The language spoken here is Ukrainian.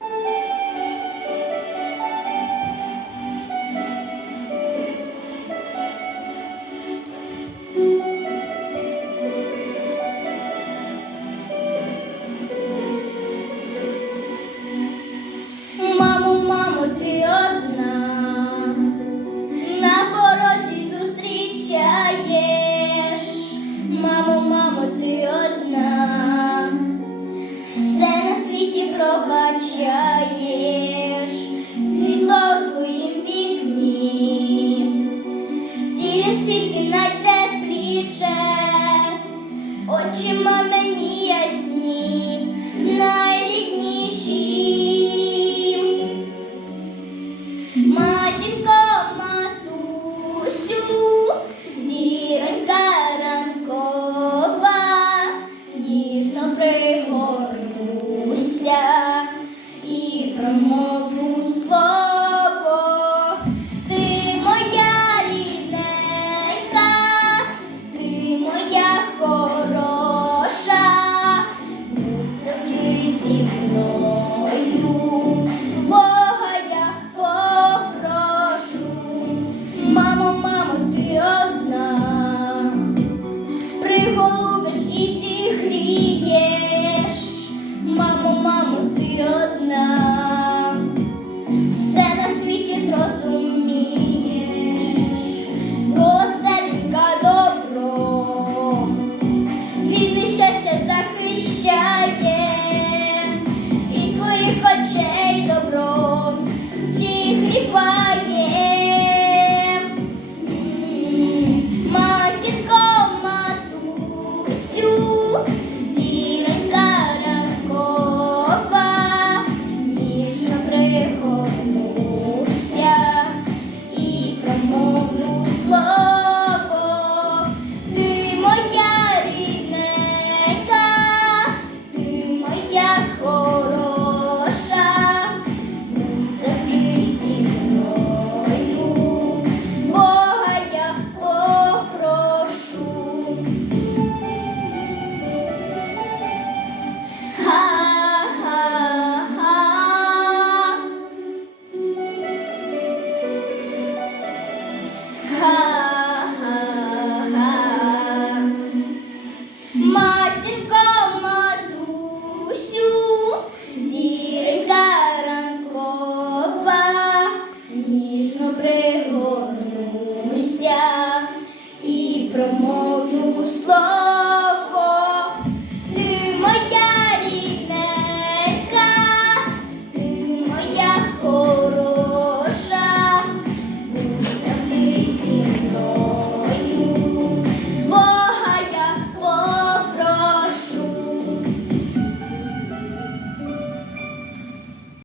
Bye. неділі в світі найтепліше, очима мені ясні, найрідніші. Матінко промовлю у.